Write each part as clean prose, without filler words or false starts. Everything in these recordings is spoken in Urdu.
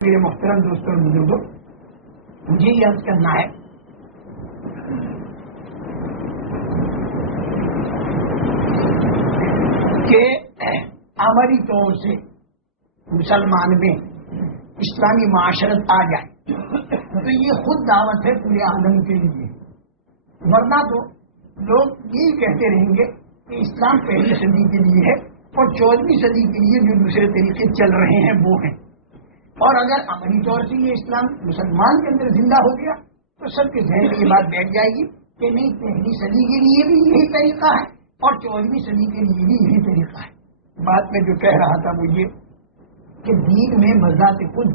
میرے محترم دوستوں اور بزرگوں، مجھے یہ عرض کرنا ہے کہ عملی طور سے مسلمان میں اسلامی معاشرت آ جائے تو یہ خود دعوت ہے پورے عالم کے لیے، ورنہ تو لوگ یہ کہتے رہیں گے کہ اسلام پہلی صدی کے لیے ہے اور 14ویں صدی کے لیے جو دوسرے طریقے چل رہے ہیں وہ ہیں، اور اگر عملی طور سے یہ اسلام مسلمان کے اندر زندہ ہو گیا تو سب کے ذہن میں یہ بات بیٹھ جائے گی کہ نہیں، پہلی صدی کے لیے بھی یہی طریقہ ہے اور 14ویں صدی کے لیے بھی یہی طریقہ ہے۔ بات میں جو کہہ رہا تھا وہ یہ کہ دین میں بذات خود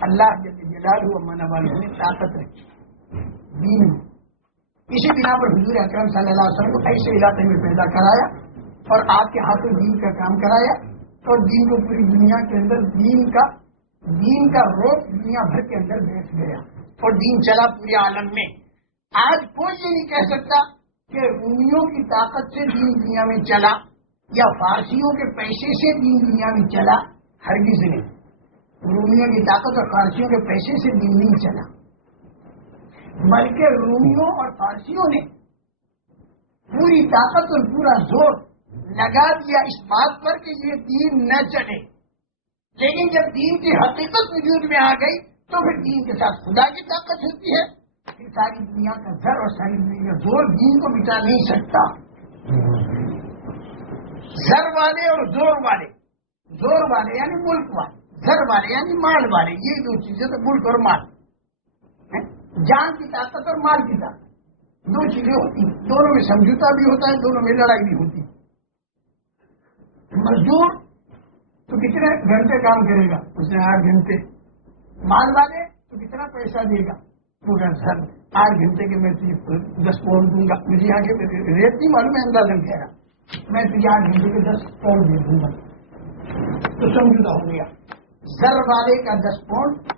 اللہ جل جلالہ و من والہ نے طاقت رکھی دین میں، اسی بنا پر حضور اکرم صلی اللہ علیہ وسلم کو ایسے علاقے میں پیدا کرایا اور آپ کے ہاتھوں دین کا کام کرایا اور دین کو پوری دنیا کے اندر دین کا روپ دنیا بھر کے اندر بیٹھ گیا اور دین چلا پورے عالم میں۔ آج کوئی یہ نہیں کہہ سکتا کہ رومیوں کی طاقت سے دین دنیا میں چلا یا فارسیوں کے پیسے سے دین دنیا میں چلا، ہرگز نہیں۔ رومیوں کی طاقت اور فارسیوں کے پیسے سے دین نہیں چلا، بلکہ رومیوں اور فارسیوں نے پوری طاقت اور پورا زور لگا دیا اس بات پر کہ یہ دین نہ چلے، لیکن جب دین کی حقیقت وجود میں آ گئی تو پھر دین کے ساتھ خدا کی طاقت ہوتی ہے، پھر ساری دنیا کا زر اور ساری دنیا کا زور دین کو مٹا نہیں سکتا۔ زر والے اور زور والے یعنی ملک والے، زر والے یعنی مال والے، یہ دو چیزیں تو ملک اور مال، جان کی طاقت اور مال کی طاقت دو چیزیں ہوتی ہیں، دونوں میں سمجھوتا بھی ہوتا ہے، دونوں میں لڑائی بھی ہوتی ہے۔ مزدور تو کتنے گھنٹے کام کرے گا، اس نے 8 گھنٹے، مال والے تو کتنا پیسہ دے گا، پورا گھر 8 گھنٹے کے میں 10 پاؤنڈ دوں گا، مجھے یہاں کے ریٹ نہیں معلوم ہے، اندازہ کہہ رہا میں تجھے 8 گھنٹے کے 10 پاؤنڈ دے دوں گا، تو سمجھوتا ہو گیا۔ زر والے کا 10 پاؤنڈ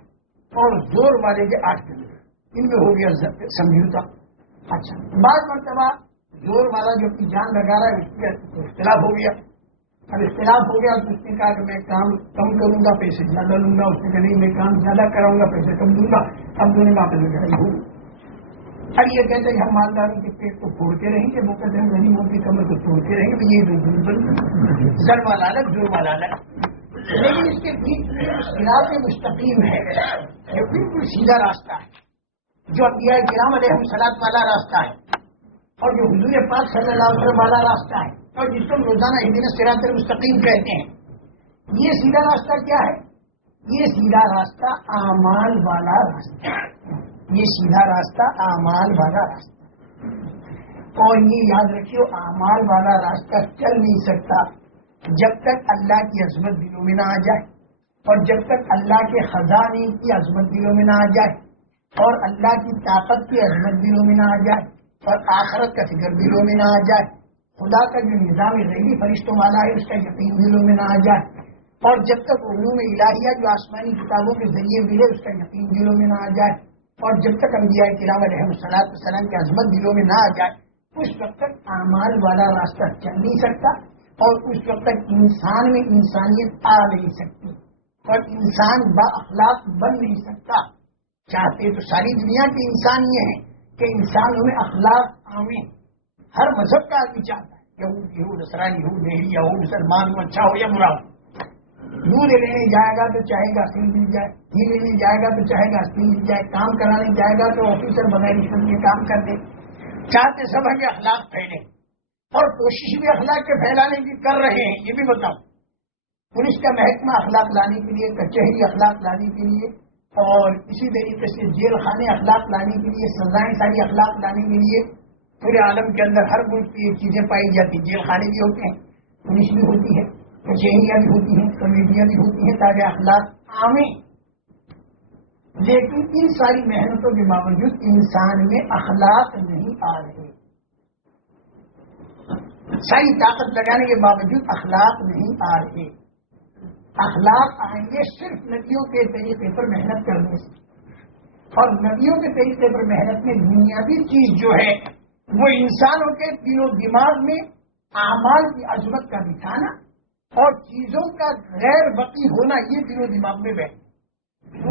اور زور والے کے 8 گھنٹے، ان میں ہو گیا سمجھوتا۔ اچھا، بعض مرتبہ زور والا جو اپنی جان لگا رہا ہے اس کا اختلاف ہو گیا، اب اختلاف ہو گیا تو اس نے کہا کہ میں کام کم کروں گا، پیسے زیادہ لوں گا، اس نے کہا نہیں میں کام زیادہ کراؤں گا، پیسے کم دوں گا، اب دونوں باتیں لڑائی ہوگی۔ اب یہ کہتے ہیں ہم مالداروں کے پیٹ کو پھوڑتے رہیں گے، وہ کہتے ہیں غریبوں کی کمر کو توڑتے رہیں گے، تو یہ دو زر والا الگ، زور والا الگ، لیکن اس کے بیچ میں صراط مستقیم ہے جو بالکل سیدھا راستہ ہے، جو انبیاء کرام علیہ الصلوۃ والا راستہ ہے اور جو حضور پاک صلی اللہ علیہ وسلم والا راستہ ہے اور جس کو روزانہ اہدنا الصراط المستقیم کہتے ہیں۔ یہ سیدھا راستہ کیا ہے؟ یہ سیدھا راستہ اعمال والا راستہ ہے، یہ سیدھا راستہ اعمال والا راستہ، اور یہ یاد رکھیو اعمال والا راستہ چل نہیں سکتا جب تک اللہ کی عظمت دلوں میں نہ آ جائے، اور جب تک اللہ کے خزانے کی عظمت دلوں میں نہ آ جائے، اور اللہ کی طاقت کی عظمت دلوں میں نہ آ جائے، اور آخرت کا فکر دلوں میں نہ آ جائے، خدا کا جو نظام غیبی فرشتوں والا ہے اس کا یقین دلوں میں نہ آ جائے، اور جب تک علوم الہیہ جو آسمانی کتابوں کے ذریعے ملے اس کا یقین دلوں میں نہ آ جائے، اور جب تک انبیاء کرام علیہ الصلوۃ والسلام کی عظمت دلوں میں نہ آ جائے، اس وقت تک اعمال والا راستہ چل نہیں سکتا، اور اس وقت تک انسان میں انسانیت آ نہیں سکتی، اور انسان با اخلاق بن نہیں سکتا۔ چاہتے تو ساری دنیا کے انسان یہ ہیں کہ انسانوں میں اخلاق آمیں، ہر مذہب کا آدمی چاہتا ہے، یہودی ہو، نصرانی ہو، لہریہ ہو، مسلمان ہو، اچھا ہو یا برا ہو۔ دودھ لینے جائے گا تو چاہے گا اصلی مل جائے، گھی لینے جائے گا تو چاہے گا اصلی مل جائے، کام کرانے جائے گا تو آفیسر بغیر رشوت کے کام کر دے۔ چاہتے سب ہے کہ اخلاق پھیلے، اور کوشش بھی اخلاق کے پھیلانے کی کر رہے ہیں، یہ بھی بتاؤ۔ پولیس کا محکمہ اخلاق لانے کے لیے، کچہری اخلاق لانے کے لیے، اور اسی طریقے سے جیل خانے اخلاق لانے کے لیے، سزائیں ساری اخلاق لانے کے لیے، پورے عالم کے اندر ہر ملک کی یہ چیزیں پائی جاتی، جیل خانے بھی ہوتے ہیں، پولیس بھی ہوتی ہے، کچہریاں بھی ہوتی ہیں، کمیٹیاں بھی ہوتی ہیں تاکہ اخلاق عامیں، لیکن ان ساری محنتوں کے باوجود انسان میں اخلاق نہیں آ رہے، ساری طاقت لگانے کے باوجود اخلاق نہیں آ رہے۔ اخلاق آئیں گے صرف نبیوں کے طریقے پر محنت کرنے سے، اور نبیوں کے طریقے پر محنت میں دنیاوی چیز جو ہے وہ انسانوں کے دل و دماغ میں اعمال کی عظمت کا بٹھانا اور چیزوں کا غیر وقی ہونا، یہ دل و دماغ میں بیٹھے،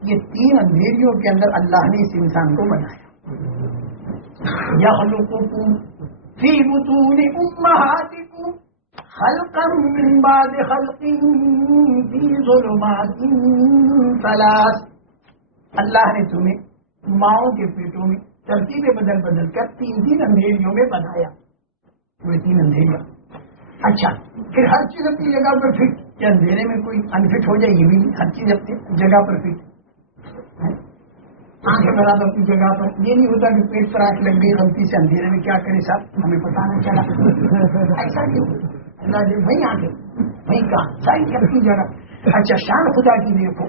یہ 3 اندھیریوں کے اندر اللہ نے اس انسان کو بنایا. یخلقکم فی بطون امہاتکم خلقا من بعد خلق فی ظلمات 3. اللہ نے تمہیں ماؤں کے پیٹوں میں ترتیبیں بدل بدل کر 3 اندھیریوں میں بنایا. وہ 3 اندھیریاں. اچھا پھر ہر چیز اپنی جگہ پر فٹ. کہ اندھیرے میں کوئی انفٹ ہو جائے یہ بھی نہیں. ہر چیز اپنی جگہ پر فٹ. آنکھیں بنا تو اپنی جگہ پر. یہ نہیں ہوتا کہ پیٹ پر آنکھ لگ گئی غلطی سے اندھیرے میں کیا کرے صاحب ہمیں پتا نہ چلا. ایسا کیوں؟ اللہ جی وہی آنکھیں وہی کہاں ساری اپنی جگہ. اچھا شان خدا کی دیکھو.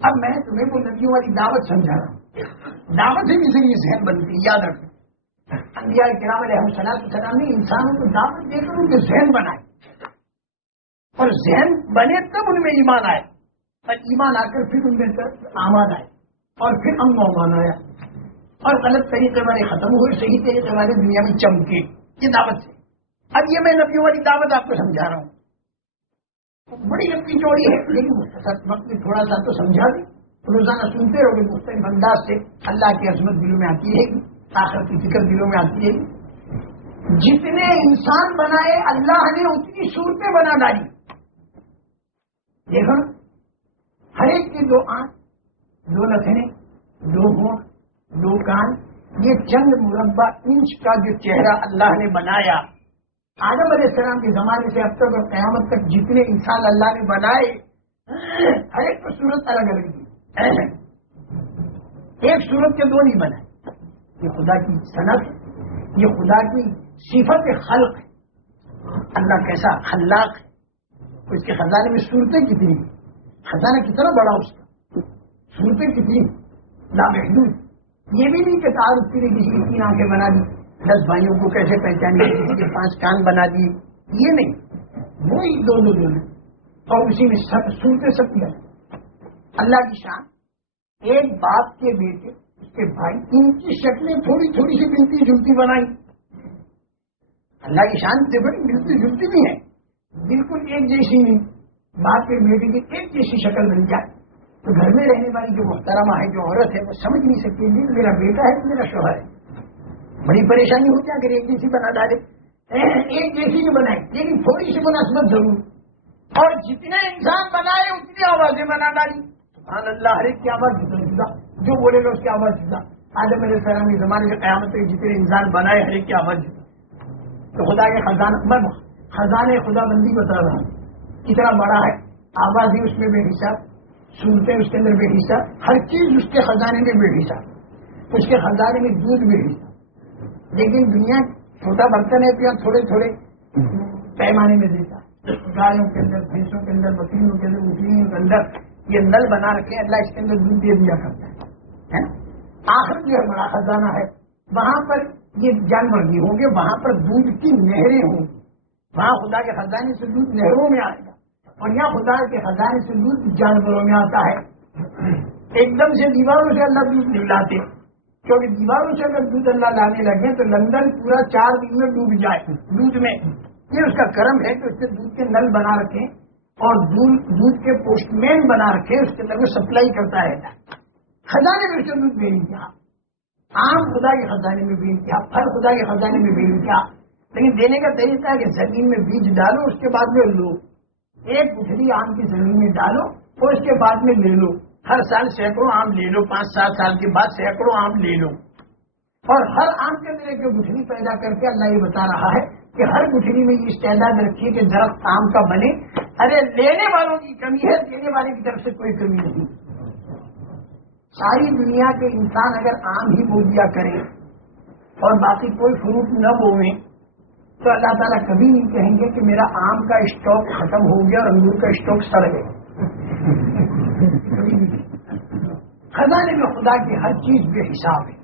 اب میں تمہیں وہ نبیوں والی دعوت سمجھا رہا ہوں. دعوت سے بھی ذریعے ذہن بنتی ہے. یاد رکھیں انبیاء کرام علیہ السلام نے انسانوں کو دعوت دے کر ان کے ذہن بنائے اور ذہن بنے تب ان میں ایمان آئے اور ایمان آ کر پھر ان میں آماد آئے اور پھر امن و امان آیا اور غلط طریقے والے ختم ہوئے صحیح طریقے والے دنیا میں چمکے. یہ دعوت سے. اب یہ میں نبیوں والی دعوت آپ کو سمجھا رہا ہوں. بڑی لمبی چوڑی ہے لیکن وقت میں تھوڑا سا تو سمجھا دیں. روزانہ سنتے رہو گے مختلف انداز سے. اللہ کی عظمت دلوں میں آتی رہے گی. آخرت کی فکر دلوں میں آتی رہے گی. جتنے انسان بنائے اللہ نے اتنی صورتیں بنا ڈالی. دیکھو ہر ایک کی 2 آنکھ 2 نتنے 2 ہونٹ 2 کان. یہ چند مربع انچ کا جو چہرہ اللہ نے بنایا. آدم علیہ السلام کے زمانے سے اب تک اور قیامت تک جتنے انسان اللہ نے بنائے ہر ایک کو صورت الگ الگ دی. ایک صورت کے 2 نہیں بنائے. یہ خدا کی صنعت ہے. یہ خدا کی صفت خلق ہے. اللہ کیسا خلاق ہے. اس کے خزانے میں صورتیں کتنی ہیں. خزانہ کتنا بڑا اس کا. صورتیں کتنی لامحدود. یہ بھی نہیں کہ تعارف کے لیے کسی کی 3 آنکھیں بنا دی 10 بھائیوں کو کیسے پہچانے کسی کے 5 کان بنا دیے. یہ نہیں. وہی 2 اور اسی میں صورتیں سب کی. اللہ کی شان. ایک باپ کے بیٹے اس کے بھائی ان کی شکلیں تھوڑی تھوڑی سی ملتی جلتی بنائی. اللہ کی شان سے بڑی ملتی جلتی بھی ہے. بالکل ایک جیسی نہیں. باپ کے بیٹے کی ایک جیسی شکل بن جائے تو گھر میں رہنے والی جو محترمہ ہے جو عورت ہے وہ سمجھ نہیں سکتی کہ میرا بیٹا ہے کہ میرا شوہر ہے. بڑی پریشانی ہوتی ہے اگر ایک جیسی بنا ڈالے. ایک جیسی نہیں بنائے لیکن تھوڑی سی مناسبت ضرور. اور جتنے انسان بنائے اتنی آوازیں بنا ڈالی. سبحان اللہ. ہر ایک کی آواز جدا جو بولے گا اس کی آواز جدا. آدم علیہ السلام کے زمانے سے قیامت تک جتنے انسان بنائے ہر ایک کی آواز جدا. تو خدا کے خزانے خدا بندی بتا رہا ہوں کتنا بڑا ہے. آواز ہی اس میں بے حساب. صورتیں اس کے اندر بے حساب. ہر چیز اس کے خزانے میں بے حساب. اس کے خزانے میں دودھ بے حساب. لیکن دنیا چھوٹا برتن ہے تو یہاں تھوڑے تھوڑے پیمانے میں دیتا. گایوں کے اندر بھینسوں کے اندر بکریوں کے اندر اٹھنیوں کے اندر یہ نل بنا رکھے اللہ اس کے اندر دودھ دے دیا کرتا ہے. آخر جو ہے بڑا خزانہ ہے. وہاں پر یہ جانور بھی ہوں گے. وہاں پر دودھ کی نہریں ہوں گی. وہاں خدا کے خزانے سے دودھ نہروں میں آئے گا اور یہاں خدا کے خزانے سے دودھ جانوروں میں آتا ہے. ایک دم سے دیواروں سے اللہ دودھ نہیں لاتے کیونکہ دیواروں سے اگر دودھ اللہ لانے لگے تو لندن پورا 4 دن میں ڈوب جائے دودھ میں. یہ اس کا کرم ہے کہ اس سے دودھ کے نل بنا رکھے اور دودھ کے پوسٹ مین بنا رکھے. اس کے طرف سپلائی کرتا رہتا ہے. خزانے میں اس سے دودھ بے انتہا. آم خدا کے خزانے میں بے انتہا. پھل خدا کے خزانے میں بے انتہا. لیکن دینے کا طریقہ ہے کہ زمین میں بیج ڈالو اس کے بعد میں لو. ایک گٹھلی آم کی زمین میں ڈالو اور اس کے بعد میں لے لو. ہر سال سینکڑوں آم لے لو. 5-7 سال کے بعد سینکڑوں آم لے لو. اور ہر آم کے اندر ایک گٹھلی پیدا کر کے اللہ یہ بتا رہا ہے کہ ہر گٹھلی میں یہ استعداد رکھیے کہ درخت آم کا بنے. ارے لینے والوں کی کمی ہے دینے والے کی طرف سے کوئی کمی نہیں. ساری دنیا کے انسان اگر آم ہی بو دیا کریں اور باقی کوئی فروٹ نہ بوئیں تو اللہ تعالیٰ کبھی نہیں کہیں گے کہ میرا آم کا اسٹاک ختم ہو گیا اور انگور کا اسٹاک سڑ گیا. خزانے میں خدا کی ہر چیز بے حساب ہے.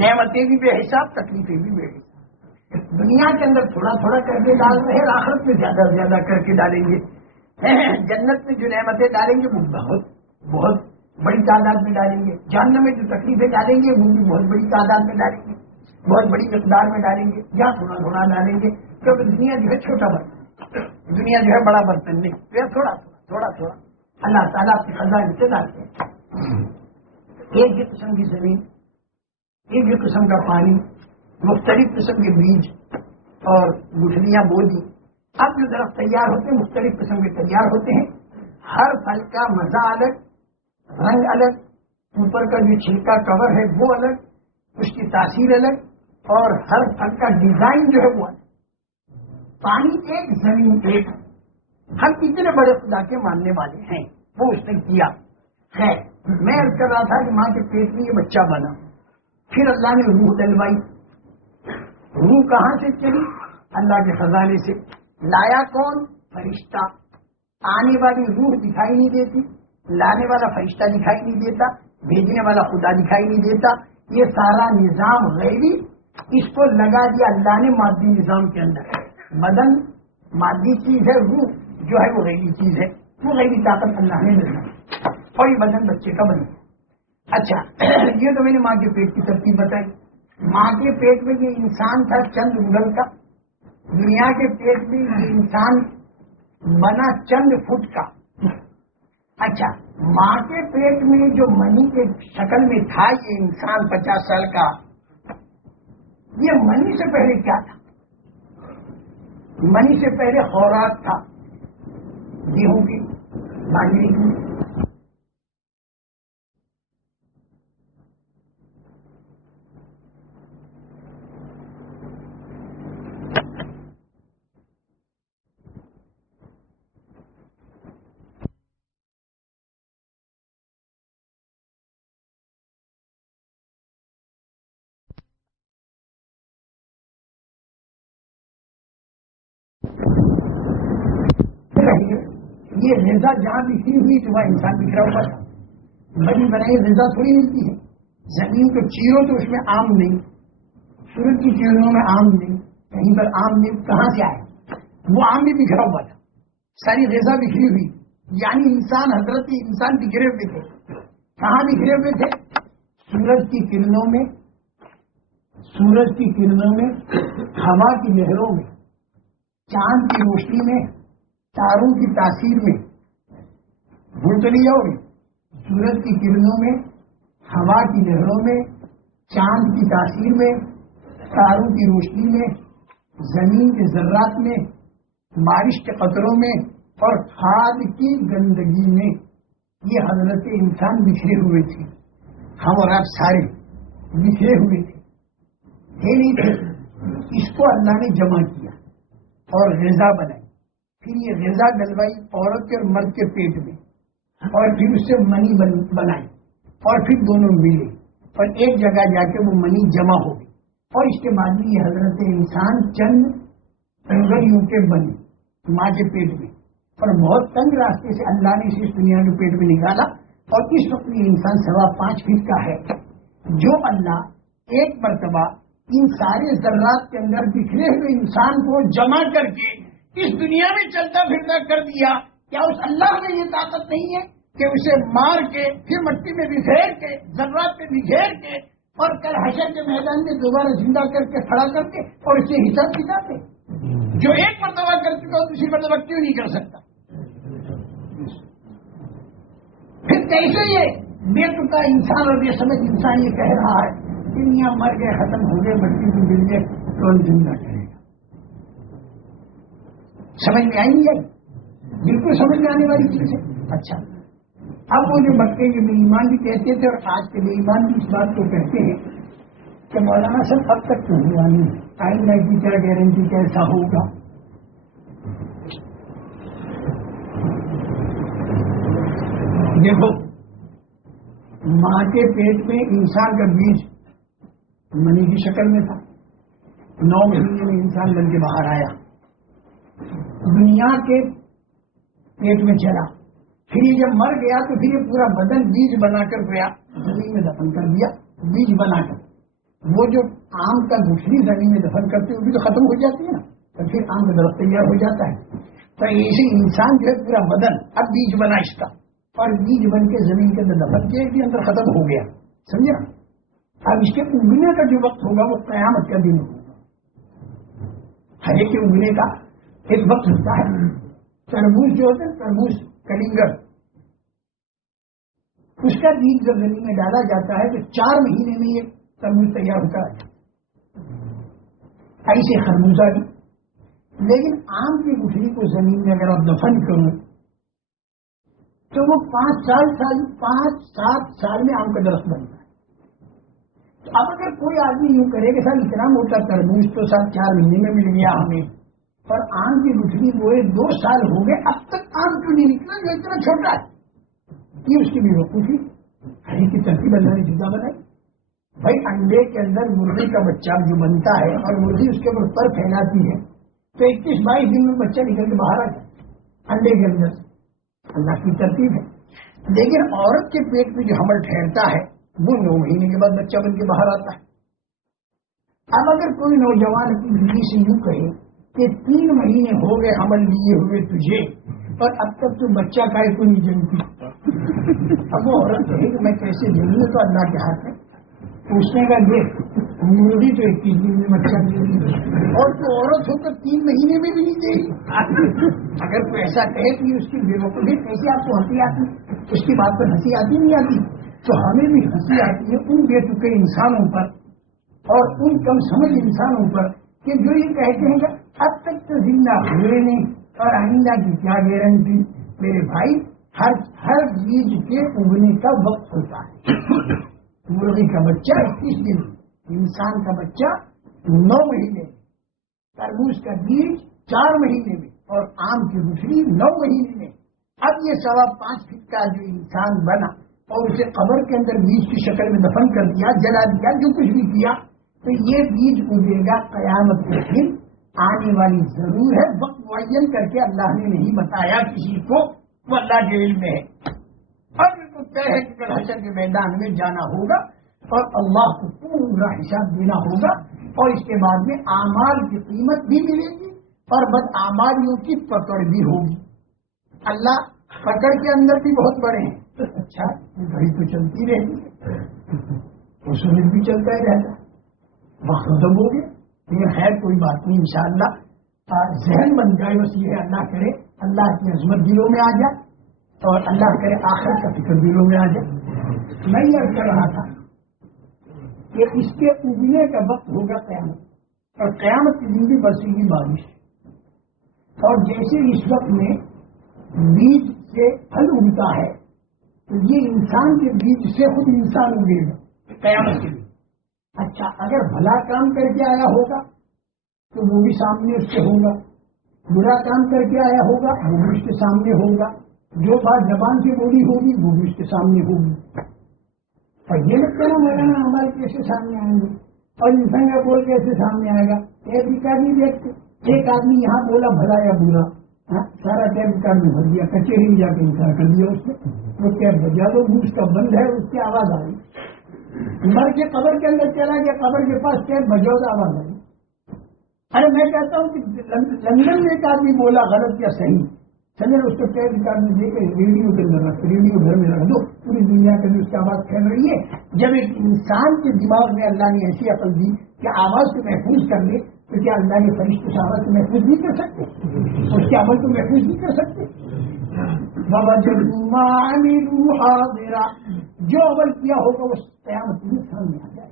نعمتیں بھی بے حساب تکلیفیں بھی بے حساب. دنیا کے اندر تھوڑا تھوڑا کر کے ڈال رہے ہیں. آخرت میں زیادہ سے زیادہ کر کے ڈالیں گے. جنت میں جو نعمتیں ڈالیں گے وہ بہت بہت بڑی تعداد میں ڈالیں گے. جہنم میں جو تکلیفیں ڈالیں گے وہ بھی بہت بڑی تعداد میں ڈالیں گے. بہت بڑی مقدار میں ڈالیں گے یا تھوڑا تھوڑا ڈالیں گے کیونکہ دنیا جو ہے چھوٹا برتن. دنیا جو ہے بڑا برتن نہیں. تھوڑا تھوڑا تھوڑا تھوڑا اللہ تعالیٰ اپنے خزانے سے ڈالتے ہیں. ایک ہی قسم کی زمین، ایک ہی قسم کا پانی، مختلف قسم کے بیج اور گٹھلیاں بو دی. اب جو درخت تیار ہوتے ہیں مختلف قسم کے تیار ہوتے ہیں. ہر پھل کا مزہ الگ، رنگ الگ، اوپر کا جو چھلکا کور ہے وہ الگ، اس کی تاثیر الگ، اور ہر پھل کا ڈیزائن جو ہے وہ الگ. پانی ایک، زمین ایک. ہم اتنے بڑے خدا کے ماننے والے ہیں، وہ اس نے کیا ہے. میں عرض کر رہا تھا کہ ماں کے پیٹ میں یہ بچہ بنا، پھر اللہ نے روح ڈلوائی. روح کہاں سے چلی؟ اللہ کے خزانے سے. لایا کون؟ فرشتہ. آنے والی روح دکھائی نہیں دیتی، لانے والا فرشتہ دکھائی نہیں دیتا، بھیجنے والا خدا دکھائی نہیں دیتا. یہ سارا نظام غیبی، اس کو لگا دیا اللہ نے مادی نظام کے اندر. بدن مادی چیز ہے، روح جو ہے وہ غیبی چیز ہے. وہ غیبی طاقت اللہ نے ملنا اور یہ بدن بچے کا بنے. اچھا، یہ تو میں نے ماں کے پیٹ کی ترتیب بتائی. ماں کے پیٹ میں یہ انسان تھا چند انگل کا، دنیا کے پیٹ میں یہ انسان بنا چند فٹ کا. اچھا، ماں کے پیٹ میں جو منی کے شکل میں تھا یہ انسان 50 سال کا، یہ منی سے پہلے کیا تھا؟ منی سے پہلے خوراک تھا، گیہوں کی، باجرے کی. یہ غذا جہاں بکھری ہوئی تو وہاں انسان بکھرا ہوا تھا. بڑی بنائی غذا تھوڑی ملتی ہے. زمین کو چیرو تو اس میں آم نہیں، سورج کی کرنوں میں آم نہیں، کہیں پر آم نہیں، کہاں سے آئے؟ وہ آم بھی بکھرا ہوا تھا، ساری غذا بکھری ہوئی. یعنی انسان، حضرت انسان بکھرے ہوئے تھے. کہاں بکھرے ہوئے تھے؟ سورج کی کرنوں میں، سورج کی کرنوں میں، ہوا کی لہروں میں، چاند کی روشنی میں، تاروں کی تاثیر میں. بھول تو نہیں جاؤ گے؟ سورج کی کرنوں میں، ہوا کی لہروں میں، چاند کی تاثیر میں، تاروں کی روشنی میں، زمین کے ذرات میں، بارش کے قطروں میں اور کھاد کی گندگی میں یہ حضرت انسان بکھرے ہوئے تھے. ہم اور آپ سارے بکھرے ہوئے تھے نہیں تھے. اس کو اللہ نے جمع کیا اور غذا بنائی. پھر یہ غذا ڈلوائی عورت کے اور مرد کے پیٹ میں، اور پھر اس سے منی بنائی، اور پھر دونوں ملے اور ایک جگہ جا کے وہ منی جمع ہو گئی. اور اس کے بعد یہ حضرت انسان چند انگلیوں کے بنے ماں کے پیٹ میں، اور بہت تنگ راستے سے اللہ نے اسے اس دنیا کے پیٹ میں نکالا. اور اس وقت یہ انسان 5.25 فٹ کا ہے. جو اللہ ایک مرتبہ ان سارے ذرات کے اندر بکھرے ہوئے انسان کو جمع کر کے اس دنیا میں چلتا پھرتا کر دیا، کیا اس اللہ میں یہ طاقت نہیں ہے کہ اسے مار کے پھر مٹی میں بکھیر کے، ذرات پہ بکھیر کے، اور کل حشر کے میدان میں دوبارہ زندہ کر کے کھڑا کر کے اور اسے حساب کتاب دے؟ جو ایک مرتبہ کر چکا دوسری مرتبہ کیوں نہیں کر سکتا؟ پھر کیسے یہ بے تکا انسان اور بے سمجھ انسان یہ کہہ رہا ہے دنیا مر گئے، ختم ہو گئے، مٹی کو مل گئے، کون زندہ کرے گا؟ سمجھ میں آئی نہیں آئی؟ بالکل سمجھ میں آنے والی چیز ہے. اچھا، اب وہ جو مکے کے بے ایمان بھی کہتے تھے اور آج کے بے ایمان بھی اس بات کو کہتے ہیں کہ مولانا صاحب اب تک تو ہوا نہیں، آئندہ کی کیا گارنٹی کیسا ہوگا؟ دیکھو، ماں کے پیٹ میں انسان کا بیج منی کی شکل میں تھا، 9 مہینے میں انسان بن کے باہر آیا، دنیا کے پیٹ میں چلا. پھر یہ جب مر گیا تو پھر یہ پورا بدن بیج بنا کر گیا، زمین میں دفن کر دیا. بیج بنا کر وہ جو آم کا دوسری زمین میں دفن کرتے وہ بھی تو ختم ہو جاتی ہے نا، تو پھر آم کا درخت تیار ہو جاتا ہے. تو ایسے انسان جو ہے پورا بدن اب بیج بنا اس کا، اور بیج بن کے زمین کے اندر دفن کے بھی اندر ختم ہو گیا. سمجھا؟ اب اس کے اگنے کا جو وقت ہوگا وہ قیامت کا دن ہوگا. ہر ایک کے اگنے کا ایک وقت ہوتا ہے. تربوز جو ہوتے ہیں، تربوز کلنگر، اس کا بیج جب زمین میں ڈالا جاتا ہے تو 4 مہینے میں یہ تربوز تیار ہوتا ہے. ایسے خربوزہ بھی. لیکن آم کی گٹھلی کو زمین میں اگر آپ دفن کرو تو وہ 5-7 سال میں آم کا درخت بنتا ہے. تو اب اگر کوئی آدمی یوں کرے کہ سر اتنا موٹا تربوز تو 4 مہینے میں مل گیا ہمیں, اور آم کی گٹھلی بوئے 2 سال ہو گئے, اب تک آم کیوں نہیں نکلا جو اتنا چھوٹا ہے؟ یہ اس کی بھی وقوفی ہری کی ترکیب اللہ نے جدا بنائی. بھائی انڈے کے اندر مرغی کا بچہ جو بنتا ہے اور مرغی اس کے اوپر پر پھیلاتی ہے تو 21-22 دن میں بچہ نکل کے باہر آتا ہے انڈے کے اندر. اللہ کی ترتیب ہے. لیکن عورت کے پیٹ میں جو حمل ٹھہرتا ہے وہ 9 مہینے کے بعد بچہ بن کے باہر آتا ہے. اب اگر کوئی نوجوان اپنی بیوی سے یوں کہے کہ 3 مہینے ہو گئے حمل لیے ہوئے تجھے اور اب تک تو بچہ کا کو نہیں جنتی, اب وہ عورت کہے کہ میں کیسے جنوں تو اللہ کے ہاتھ ہے. پوچھنے کا دیکھ مرغی تو 21 دن میں بچہ دے گی اور تو عورت ہو تو 3 مہینے میں بھی نہیں دے گی. اگر کوئی ایسا کہے کہ اس کی بے وقوفی کیسے آپ کو ہنسی آتی, اس کی بات پر ہنسی آتی نہیں آتی, تو ہمیں بھی ہنسی آتی ہے ان بے تکے انسانوں پر اور ان کم سمجھ انسانوں پر کہ جو یہ کہتے ہیں کہ اب تک تو زندہ ہوئے نہیں اور آئندہ کی کیا گارنٹی. میرے بھائی ہر بیج کے اگنے کا وقت ہوتا ہے. مرغی کا بچہ 21 دن, انسان کا بچہ 9 مہینے میں, تربوز کا بیج 4 مہینے میں اور آم کی گٹھلی 9 مہینے میں. اب یہ 5.25 فٹ کا جو انسان بنا اور اسے قبر کے اندر بیج کی شکل میں دفن کر دیا, جلا دیا, جو کچھ بھی کیا, تو یہ بیج اگے گا قیامت کے دن. آنے والی ضرور ہے, وقت معین کر کے اللہ نے نہیں بتایا کسی کو, وہ اللہ کے علم میں ہے. اب تو طے ہے کہ کل حشر کے میدان میں جانا ہوگا اور اللہ کو پورا حساب دینا ہوگا, اور اس کے بعد میں اعمال کی قیمت بھی ملے گی اور بدعمالیوں کی پکڑ بھی ہوگی. اللہ پکڑ کے اندر بھی بہت بڑے ہیں. اچھا گھڑی تو چلتی رہتی ہے, وہ سورج بھی چلتا ہی رہتا ہے, وقت ختم ہو گیا. لیکن خیر کوئی بات نہیں, انشاءاللہ ذہن بن جائے. بس یہ اللہ کرے اللہ کی عظمت دلوں میں آ جائے اور اللہ کرے آخرت کا فکر دلوں میں آ جائے. میں یہ کہہ رہا تھا کہ اس کے اگنے کا وقت ہوگا قیامت, اور قیامت کے دن بھی برسے گی بارش. اور جیسے اس وقت میں بیج سے پھل اگتا ہے تو یہ انسان کے بیج سے خود انسان اگے گا قیامت کے دن. اچھا اگر بھلا کام کر کے آیا ہوگا تو وہ بھی سامنے اس سے ہوگا, برا کام کر کے آیا ہوگا وہ بھی اس کے سامنے ہوگا, جو بات زبان سے بولی ہوگی وہ بھی اس کے سامنے ہوگی. اور یہ لگتا ہے مولانا ہمارے کیسے سامنے آئیں گے اور انسان کا بول کیسے سامنے آئے گا. ٹیپ ریکارڈ نہیں دیکھتے, ایک آدمی یہاں بولا بھلا یا برا, سارا ٹیپ ریکارڈ میں بھر دیا, کچہری میں جا کے انکار کر دیا اس نے. وہ ٹیپ بجا دو, اس کا بند ہے, اس کی آواز آ رہی, مر کے قبر کے اندر چلا گیا, قبر کے پاس ٹیپ بجاؤ تو آواز آئی. ارے میں کہتا ہوں کہ لندن میں ایک آدمی بولا غلط یا صحیح, چلے اس کو ٹیپ ریکارڈ میں دے کے ریڈیو کے اندر رکھ, ریڈیو گھر میں رکھ دو, پوری دنیا کے اندر اس کی آواز پھیل رہی ہے. جب ایک انسان کے دماغ میں اللہ نے ایسی عقل دی کہ آواز کو محفوظ کر لے, تو کیا اللہ کے فرشتے اس آواز کو محفوظ نہیں کر سکتے, اس کے عمل کو محفوظ نہیں کر سکتے. جو عمل کیا ہوگا وہ قیامت میں سامنے آ جائے.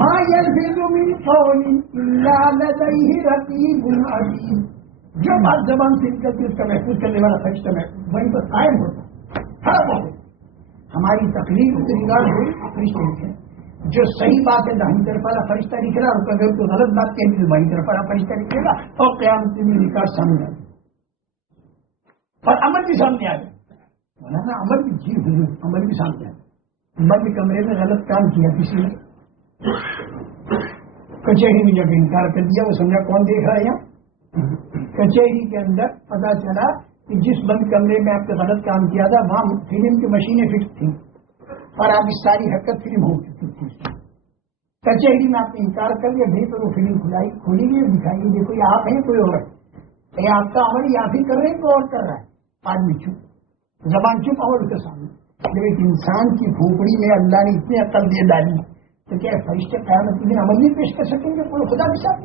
ما يلفظ من قول الا لديه رقيب عتيد. جو بات زبان سے نکلتی اس کا محفوظ کرنے والا فرشتہ میں وہیں پر قائم ہوتا ہے. ہماری تقریر سے ریکارڈ ہوئی, فرشتے لکھے, جو صحیح بات ہے دائیں طرف والا فرشتہ لکھ رہا, اور اگر کوئی غلط بات کہی تو بائیں طرف والا فرشتہ لکھے گا, اور قیامت میں ریکارڈ سامنے آ جائے اور عمل بھی سامنے آ جائے. مولانا عمل بھی جی ہوئی, عمل بھی سامنے آ جائے. بند کمرے میں غلط کام کیا کسی نے, کچہری میں جب انکار کر دیا, وہ سمجھا کون دیکھ رہا ہے یہاں. کچہری کے اندر پتا چلا کہ جس بند کمرے میں آپ نے غلط کام کیا تھا وہاں فلم کی مشینیں فکس تھیں اور آپ کی ساری حرکت فلم ہو چکی تھی. کچہری میں آپ نے انکار کر دیا, بھائی پر وہ فلم کھولی گئی, دکھائیے دیکھو یہ آپ ہیں کوئی اور, یہ آپ کا عمل یہ آپ ہی کر رہے ہیں کوئی اور کر رہا ہے. آدمی چپ, زبان چپ, اور اس کے سامنے. جب ایک انسان کی کھوپڑی میں اللہ نے اتنی عقل دے ڈالی تو کیا فرشتے قیامت کے دن عمل نہیں پیش کر سکیں گے, کوئی خدا بھی ساتھ.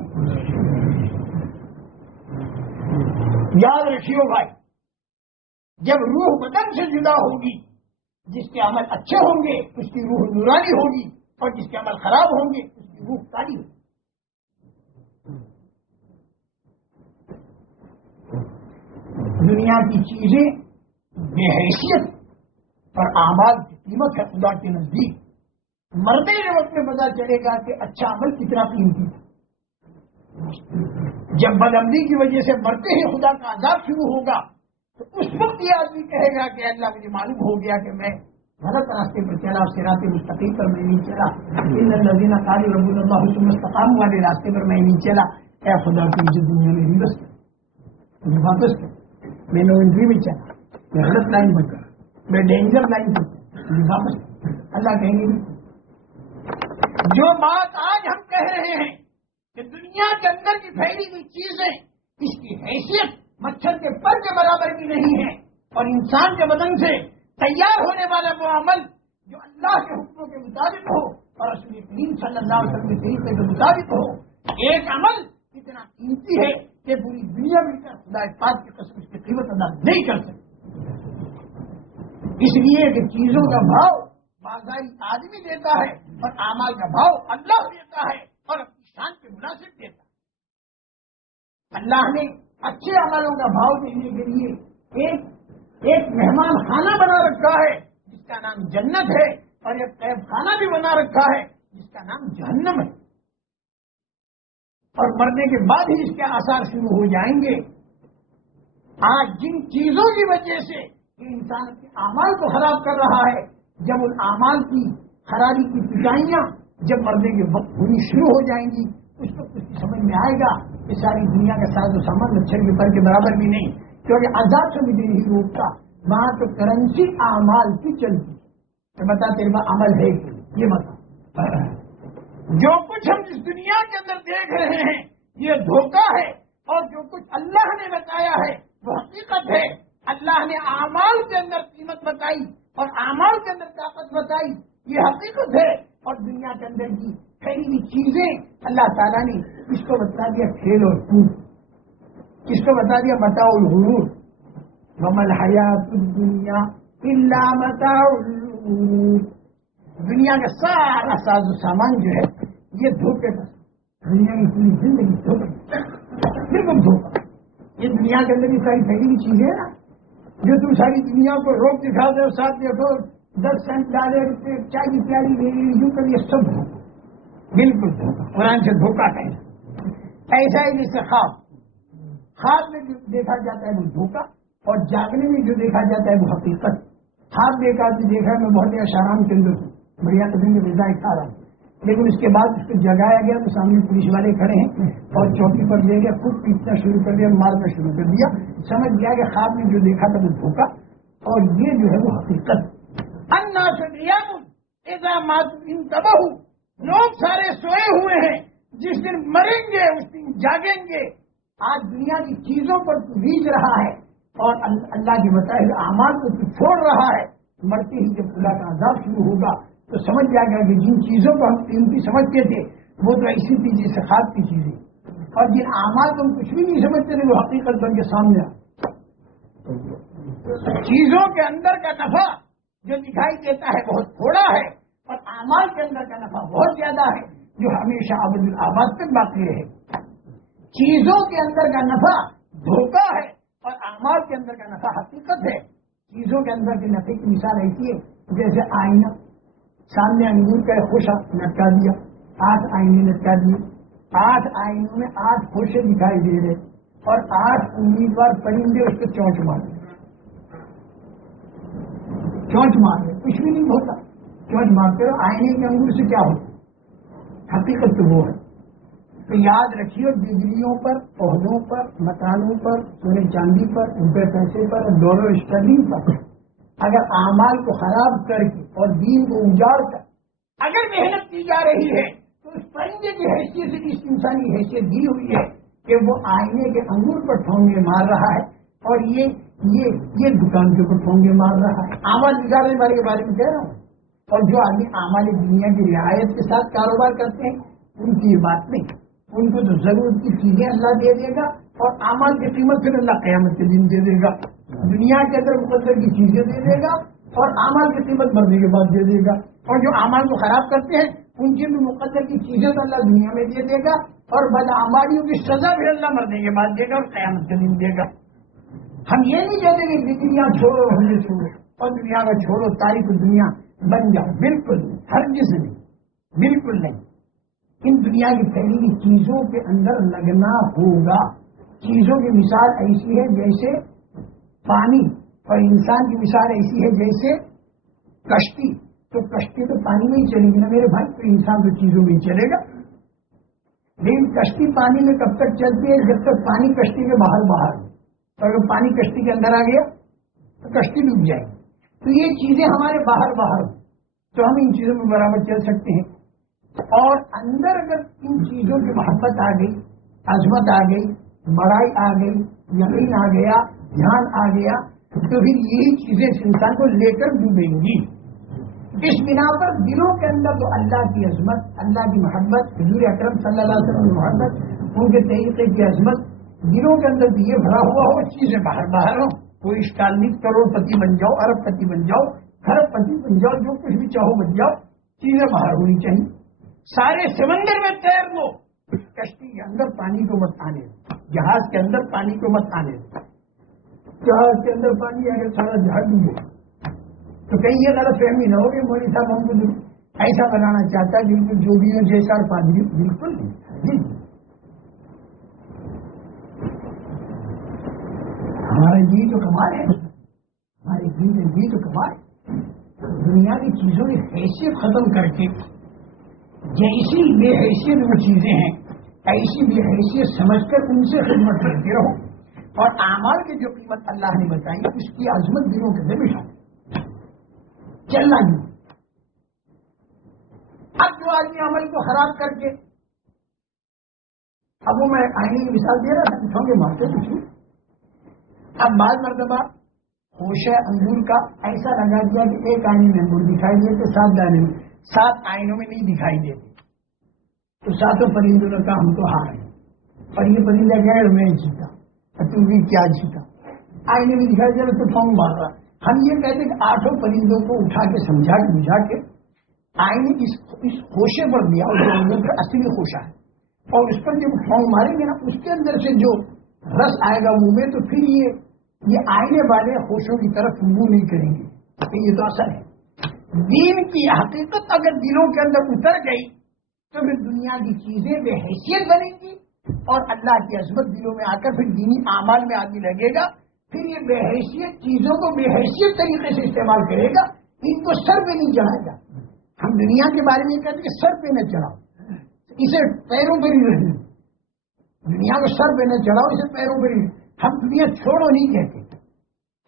یاد رکھیو بھائی, جب روح بدن سے جدا ہوگی جس کے عمل اچھے ہوں گے اس کی روح نورانی ہوگی، اور جس کے عمل خراب ہوں گے اس کی روح کالی ہوگی۔ دنیا کی چیزیں بے حیثیت پر اعمال کی قیمت ہے خدا کے نزدیک۔ مرتے ہوئے وقت میں پتا چلے گا کہ اچھا عمل کتنا قیمتی ہے۔ جب بدعملی کی وجہ سے مرتے ہی خدا کا عذاب شروع ہوگا تو اس وقت یہ آدمی کہے گا کہ اللہ مجھے معلوم ہو گیا کہ میں غلط راستے پر چلا، صراط مستقیم پر میں نہیں چلا، ان الذین قالوا ربنا اللہ ثم استقاموا والے راستے پر میں نہیں چلا۔ اے خدا کی مجھے دنیا میں ریورس کر، مجھے واپس کر، میں نو انٹری میں چلا، میں غلط لائن پر کر، میں ڈینجر لائن پر مجھے واپس کر۔ اللہ کہیں گے جو بات آج ہم کہہ رہے ہیں کہ دنیا کے اندر کی پھیلی ہوئی چیزیں اس کی حیثیت مچھر کے پر کے برابر بھی نہیں ہے، اور انسان کے بدن سے تیار ہونے والا وہ عمل جو اللہ کے حکموں کے مطابق ہو اور رسول کریم صلی اللہ علیہ وسلم کے طریقے کے مطابق ہو، ایک عمل اتنا قیمتی ہے کہ پوری دنیا میں خدا پاک کی قسم اس کی قیمت ادا نہیں کر سکتی۔ اس لیے کہ چیزوں کا بھاؤ بازاری آدمی دیتا ہے اور اعمال کا بھاؤ اللہ دیتا ہے اور اپنی شان کے مناسب دیتا ہے۔ اللہ نے اچھے عملوں کا بھاؤ دینے کے لیے ایک مہمان خانہ بنا رکھا ہے جس کا نام جنت ہے، اور ایک قید خانہ بھی بنا رکھا ہے جس کا نام جہنم ہے، اور مرنے کے بعد ہی اس کے آثار شروع ہو جائیں گے۔ آج جن چیزوں کی وجہ سے یہ انسان کے اعمال کو خراب کر رہا ہے، جب ان اعمال کی خرابی کی پٹائیاں جب مرنے کے وقت ہونی شروع ہو جائیں گی اس کو کچھ سمجھ میں آئے گا کہ ساری دنیا کا ساز و سامان مچھر کے پر کے برابر بھی نہیں، کیونکہ عذاب سے مجھے نہیں روکتا، وہاں تو کرنسی اعمال کی چلتی ہے۔ بتا تیرے پاس عمل ہے کہ یہ بتا، جو کچھ ہم اس دنیا کے اندر دیکھ رہے ہیں یہ دھوکہ ہے، اور جو کچھ اللہ نے بتایا ہے وہ حقیقت ہے۔ اللہ نے اعمال کے اندر قیمت بتائی اور اعمال کے اندر طاقت بتائی، یہ حقیقت ہے، اور دنیا کے اندر کی کئی چیزیں اللہ تعالیٰ نے اس کو بتا دیا کھیل اور کود، اس کو بتا دیا متاع الغرور، وما الحیات الدنیا الا متاع الغرور۔ دنیا کا سارا ساز و سامان جو ہے یہ دھوکے کا، دنیا کی پوری زندگی دھوکے، بالکل دھوکا۔ یہ دنیا کے اندر کی ساری پھیلی ہوئی چیزیں ہیں نا، جو تم ساری دنیا کو روک دکھا دے، ساتھ دیکھو 10 سینٹ ڈالے، چائے کی پیالی لے یوں کر، یہ سب دھوکا، بالکل دھوکا، قرآن سے دھوکا کہنا۔ ایسا ہی جیسے خواب میں جو دیکھا جاتا ہے وہ دھوکا، اور جاگنے میں جو دیکھا جاتا ہے وہ حقیقت۔ خواب دیکھا تو دیکھا میں بہت آرام کے اندر ہوں، بڑھیا قسم کے غذائیں کھا رہا ہوں، لیکن اس کے بعد اس کو جگایا گیا تو سامنے پولیس والے کھڑے ہیں اور چوکی پر لے گیا، خود پیٹنا شروع کر دیا، مارنا شروع کر دیا، سمجھ گیا کہ خواب میں جو دیکھا تھا وہ دھوکا اور یہ جو ہے وہ حقیقت۔ الناس نیام اذا ماتوا انتبہوا، لوگ سارے سوئے ہوئے ہیں، جس دن مریں گے اس دن جاگیں گے۔ آج دنیا کی چیزوں پر تو بیج رہا ہے اور اللہ کے بتائے اعمال کو تو چھوڑ رہا ہے، مرتے ہی جب خدا کا عذاب شروع ہوگا تو سمجھ جائے گا کہ جن چیزوں کو ہم قیمتی سمجھتے تھے وہ تو ایسی تھی جیسے خواب کی چیزیں، اور جن اعمال کو ہم کچھ بھی نہیں سمجھتے تھے وہ حقیقت بن کے سامنے آ۔ چیزوں کے اندر کا نفع جو دکھائی دیتا ہے بہت تھوڑا ہے، اور اعمال کے اندر کا نفع بہت زیادہ ہے جو ہمیشہ ابد الآباد تک باقی رہے۔ چیزوں کے اندر کا نفع دھوکہ ہے اور اعمال کے اندر کا نفع حقیقت ہے۔ چیزوں کے اندر کے نفع کی مثال ایسی ہے جیسے آئینہ، سامنے انگور کا خوشہ لٹکا دیا، 8 آئینے لٹکا دیے، 8 آئینوں میں 8 خوشے دکھائی دے رہے، اور 8 امیدوار پرندے اس کو چونچ مارے، چونچ مارے، کچھ بھی نہیں ہوتا، چونچ مارتے ہو، آئینے کے انگور سے کیا ہوتا؟ حقیقت تو وہ ہے۔ تو یاد رکھیے ڈگریوں پر، عہدوں پر، مکانوں پر، سونے چاندی پر، روپے پیسے پر، ڈالر اسٹرلنگ پر اگر اعمال کو خراب کر کے اور دین کو اجاڑ کر اگر محنت کی جا رہی ہے تو اس پرندے کی حیثیت سے اس انسانی حیثیت دی ہوئی ہے کہ وہ آئینے کے انگور پر ٹھونگے مار رہا ہے، اور یہ دکان کے اوپر ٹھونگے مار رہا ہے۔ اعمال بگاڑنے والے کے بارے میں کہہ رہا ہوں، اور جو آدمی اعمال دنیا کی رعایت کے ساتھ کاروبار کرتے ہیں ان کی یہ بات نہیں، ان کو تو ضرورت کی چیزیں اللہ دے دے گا، اور اعمال کی قیمت پھر اللہ قیامت کے دن دے دے گا۔ دنیا کے اندر مقدر کی چیزیں دے دے گا اور اعمال کی قیمت مرنے کے بعد دے دے گا. اور جو اعمال کو خراب کرتے ہیں ان کی بھی مقدر کی چیزیں تو اللہ دنیا میں دے دے گا اور بدعمالیوں کی سزا بھی اللہ مرنے کے بعد دے گا اور قیامت کے دن دے گا. ہم یہ نہیں کہتے کہ دنیا چھوڑو ہمیں چھوڑو اور دنیا کا چھوڑو تاریخ دنیا بن جاؤ. بالکل نہیں, ہرگز نہیں, بالکل نہیں. ان دنیا کی پھیلی ہوئی چیزوں کے اندر لگنا ہوگا. چیزوں کی مثال ایسی ہے جیسے پانی اور انسان کی مثال ایسی ہے جیسے کشتی. تو کشتی تو پانی میں ہی چلے گی نا میرے بھائی, تو انسان تو چیزوں میں ہی چلے گا. لیکن کشتی پانی میں کب تک چلتی ہے جب تک پانی کشتی کے باہر ہو. تو اگر پانی کشتی کے اندر آ گیا تو کشتی ڈوب جائے گی. تو یہ چیزیں ہمارے باہر ہو تو ہم ان چیزوں میں برابر چل سکتے ہیں. اور اندر اگر ان چیزوں کی محبت آ گئی, عظمت آ گئی, بڑائی آ گئی, یقین آ گیا, دھیان آ گیا, تو پھر یہی چیزیں انسان کو لے کر ڈوبیں گی. اس بنا پر دلوں کے اندر تو اللہ کی عظمت, اللہ کی محبت, حضور اکرم صلی اللہ علیہ وسلم کی محبت, ان کے طریقے کی عظمت دلوں کے اندر یہ بھرا ہوا ہو, چیزیں باہر ہو. کوئی اسٹال نہیں, کروڑ پتی بن جاؤ, ارب پتی بن جاؤ, خرب پتی بن جاؤ, جو کچھ بھی چاہو بن جاؤ, چیزیں باہر ہونی چاہیے. سارے سمندر میں تیر لو, کشتی کے اندر پانی کو مت آنے دو, جہاز کے اندر پانی کو مت آنے دو. جہاز کے اندر پانی اگر سارا جہاز ڈوبے تو کہیں یہ غلط فہمی نہ ہو کہ مولوی صاحب ہم کو ایسا بنانا چاہتا ہے بالکل جو بھی ہو جیسا پادری. بالکل نہیں. ہمارے جی تو کمال ہے, ہمارے جی تو کمال ہے. دنیا کی چیزوں کی حیثیت ختم کر کے جیسی بے حیثیت وہ چیزیں ہیں ایسی بے حیثیت سمجھ کر ان سے خدمت کرتے رہو. اور اعمال کی جو قیمت اللہ نے بتائی اس کی عظمت دلوں کے اندر بٹھا چلنا نہیں. اب جو آدمی عمل کو خراب کر کے, اب وہ میں آئینے کی مثال دے رہا تھا, پوچھوں گے مارتے پوچھوں. اب بعض مرتبہ ہوشہ انگور کا ایسا لگا دیا کہ ایک آئینے میں انگور دکھائی دیتے, 7 دانے میں, 7 آئینوں میں نہیں دکھائی دیتے. تو 7 پرندوں نے کہا ہم تو ہار ہیں, اور یہ پرندہ گیا میں جیتا, اور تم بھی کیا جیتا. آئینے میں دکھائی دے رہا تو فون مار رہا. ہم یہ کہتے کہ 8 پرندوں کو اٹھا کے سمجھا کے بجھا کے آئینے اس خوشے پر دیا, اور جو اندر کا اصلی خوشہ ہے, اور اس پر جب فون ماریں گے نا اس کے اندر سے جو رس آئے گا منہ میں, تو پھر یہ آئینے والے خوشوں کی طرف منہ نہیں کریں گے. یہ تو اثر ہے. دین کی حقیقت اگر دلوں کے اندر اتر گئی تو پھر دنیا کی چیزیں بے حیثیت بنے گی, اور اللہ کی عظمت دلوں میں آ کر پھر دینی اعمال میں آدمی لگے گا. پھر یہ بے حیثیت چیزوں کو بے حیثیت طریقے سے استعمال کرے گا, ان کو سر پہ نہیں چڑھائے گا. ہم دنیا کے بارے میں کہتے ہیں کہ سر پہ نہ چڑھاؤ, اسے پیروں پہ ہی رہنا. دنیا کو سر پہ نہ چڑھاؤ, اسے پیروں پہ ہی. ہم دنیا چھوڑو نہیں کہتے,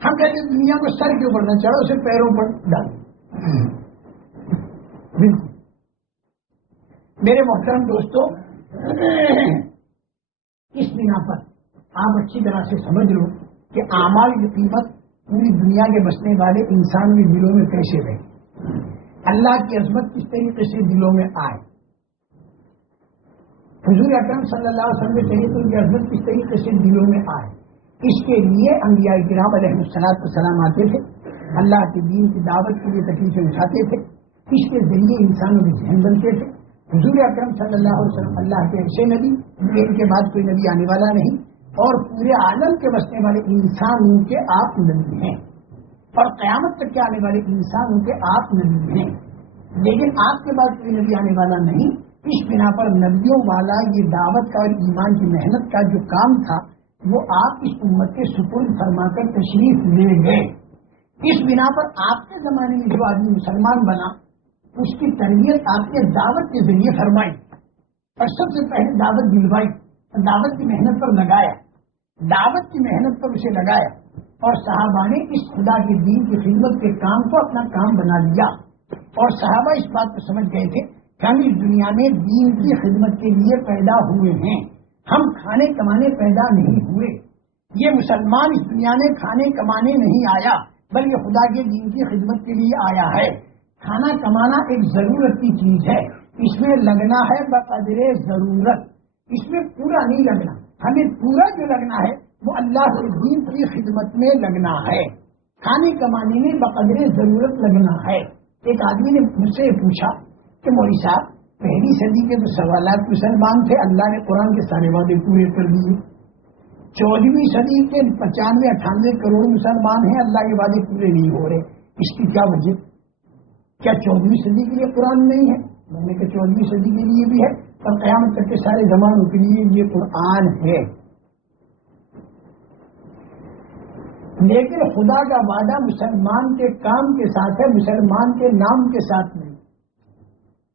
ہم کہتے ہیں دنیا کو سر کے اوپر نہ چڑھاؤ, اسے پیروں پر ڈالو. بالکل میرے محترم دوستو, اس بنا پر آپ اچھی طرح سے سمجھ لو کہ اعمال کی قیمت پوری دنیا کے بسنے والے انسان کے دلوں میں کیسے رہے, اللہ کی عظمت کس طریقے سے دلوں میں آئے, حضور اکرم صلی اللہ علیہ وسلم کے طریقے کی عظمت کس طریقے سے دلوں میں آئے. اس کے لیے انبیاء کرام علیہ السلام آتے تھے, اللہ کے دین کی دعوت کے لیے تکلیفیں اٹھاتے تھے. اس کے ذریعے انسانوں کے ذہن بنتے تھے. حضور اکرم صلی اللہ علیہ وسلم اللہ کے ایسے نبی, ان کے بعد کوئی نبی آنے والا نہیں, اور پورے عالم کے بسنے والے انسانوں کے آپ نبی ہیں, اور قیامت تک کے آنے والے انسانوں کے آپ نبی ہیں. لیکن آپ کے بعد کوئی نبی آنے والا نہیں. اس بنا پر نبیوں والا یہ دعوت کا اور ایمان کی محنت کا جو کام تھا وہ آپ اس امت کے سپرد فرما کر تشریف لے گئے. اس بنا پر آپ کے زمانے میں جو آدمی مسلمان بنا اس کی تربیت آپ نے دعوت کے ذریعے فرمائی, اور سب سے پہلے دعوت دلوائی, دعوت کی محنت پر لگایا, دعوت کی محنت پر اسے لگایا, اور صحابہ نے اس خدا کے دین کی خدمت کے کام کو اپنا کام بنا لیا. اور صحابہ اس بات کو سمجھ گئے تھے کہ ہم اس دنیا میں دین کی خدمت کے لیے پیدا ہوئے ہیں, ہم کھانے کمانے پیدا نہیں ہوئے. یہ مسلمان اس دنیا میں کھانے کمانے نہیں آیا بلکہ خدا کے دین کی خدمت کے لیے آیا ہے. کھانا کمانا ایک ضرورت کی چیز ہے, اس میں لگنا ہے بقدر ضرورت, اس میں پورا نہیں لگنا. ہمیں پورا جو لگنا ہے وہ اللہ کے دین کی خدمت میں لگنا ہے. کھانے کمانے میں بقدر ضرورت لگنا ہے. ایک آدمی نے مجھ سے پوچھا کہ مولوی صاحب پہلی صدی کے تو 1.25 لاکھ مسلمان تھے, اللہ نے قرآن کے سارے وعدے پورے کر دیے. 14ویں صدی کے 95-98 کروڑ مسلمان ہیں, اللہ کے وعدے پورے نہیں ہو رہے. اس کی کیا وجہ؟ کیا 14ویں صدی کے لیے قرآن نہیں ہے؟ میں نے کہا 14ویں صدی کے لیے بھی ہے اور قیامت تک کے سارے زمانوں کے لیے یہ قرآن ہے. لیکن خدا کا وعدہ مسلمان کے کام کے ساتھ ہے, مسلمان کے نام کے ساتھ نہیں.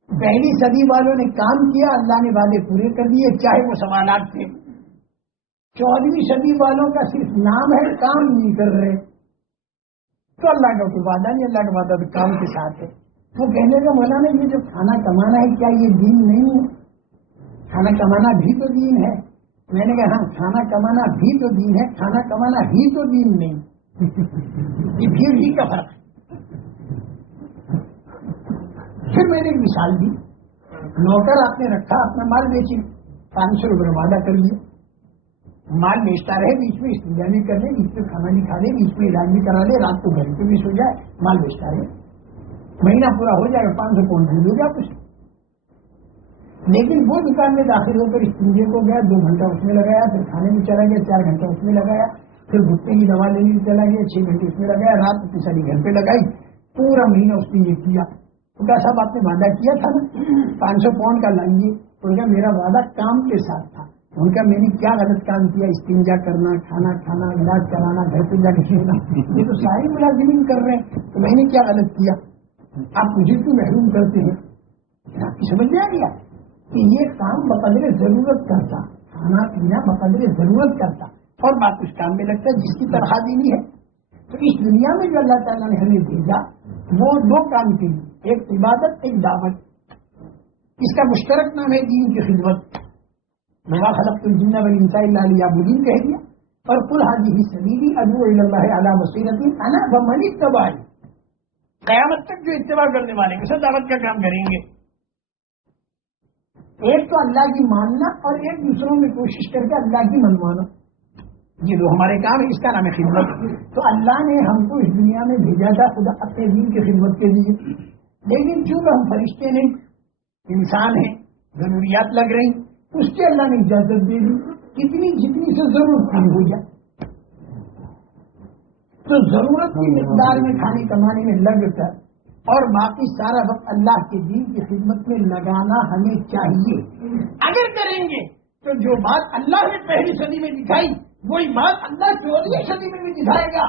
پہلی صدی والوں نے کام کیا, اللہ نے وعدے پورے کر دیے, چاہے وہ سوالات تھے. 14ویں صدی والوں کا صرف نام ہے, کام نہیں کر رہے, تو اللہ کا کوئی وعدہ نہیں, اللہ کا وعدہ تو کام کے ساتھ ہے. وہ کہنے کا مولانا یہ جو کھانا کمانا ہے کیا یہ دین نہیں ہے؟ کھانا کمانا بھی تو دین ہے. میں نے کہا ہاں کھانا کمانا بھی تو دین ہے, کھانا کمانا ہی تو دین نہیں. یہ بھی کا فرق ہے. پھر میں نے ایک مثال دی, نوکر آپ نے رکھا, اپنا مال بیچی, 500 روپئے وعدہ کر لیا, مال بیچتا رہے, بیچ میں استنجا بھی کر لے, بیچ میں کھانا بھی کھا لے, بیچ میں علاج بھی کرا لے, رات کو گھر پہ بھی سو جائے, مال بیچتا رہے, مہینہ پورا ہو جائے گا, 500 پاؤنڈ ہو گیا کچھ. لیکن وہ دکان میں داخل ہو کر استنجے کو گیا, 2 گھنٹہ اس میں لگایا, پھر کھانے میں چلا گیا, 4 گھنٹہ اس میں لگایا, پھر گھٹنے کی دوا لینے میں چلا گیا, 6 گھنٹے اس میں لگایا, رات اپنی ساری گھر پہ لگائی, پورا مہینہ اس نے یہ کیا. تو کہا صاحب آپ نے وعدہ کیا تھا نا 500 پاؤنڈ کا لائیے. تو کہا میرا وعدہ کام کے ساتھ تھا. ان کا میں نے کیا غلط کام کیا؟ استنجا کرنا, کھانا کھانا, علاج کرانا, گھر پہ جا کے سونا, یہ تو ساری ملازمین کر رہے ہیں, تو میں نے کیا غلط کیا؟ آپ مجھے کیوں محروم کرتے ہیں؟ آپ کی سمجھ میں آ گیا کہ یہ کام بقدر ضرورت کرتا, کھانا پینا بقدر ضرورت کرتا, اور بات اس کام میں لگتا ہے جس کی تنخواہ دینی ہے. تو اس دنیا میں جو اللہ تعالیٰ نے ہمیں بھیجا وہ 2 کام کے لیے, ایک عبادت, ایک دعوت. اس کا مشترک نام ہے دین کی خدمت. وما خلقت الجن والانس الا ليعبدون کہہ دیا, اور قل هذه سبیلی ادعو الى الله على بصیرۃ انا ومن اتبعني. قیامت تک جو اتباع کرنے والے ہیں سب دعوت کا کام کریں گے. ایک تو اللہ کی ماننا اور ایک دوسروں میں کوشش کر کے اللہ کی منوانا, یہ 2 ہمارے کام ہے. اس کا نام ہے خدمت. تو اللہ نے ہم کو اس دنیا میں بھیجا تھا خدا اپنے دین کی خدمت کے لیے, لیکن چونکہ ہم فرشتے نہیں, انسان ہیں, ضروریات لگ رہی, اس کے اللہ نے اجازت دے دی کتنی جتنی سے ضرورت پوری ہو جائے. تو ضرورت کی مقدار میں کھانے کمانے میں لگ کر اور باقی سارا وقت اللہ کے دین کی خدمت میں لگانا ہمیں چاہیے. اگر کریں گے تو جو بات اللہ نے پہلی صدی میں دکھائی وہی بات اللہ 14ویں صدی میں بھی دکھائے گا.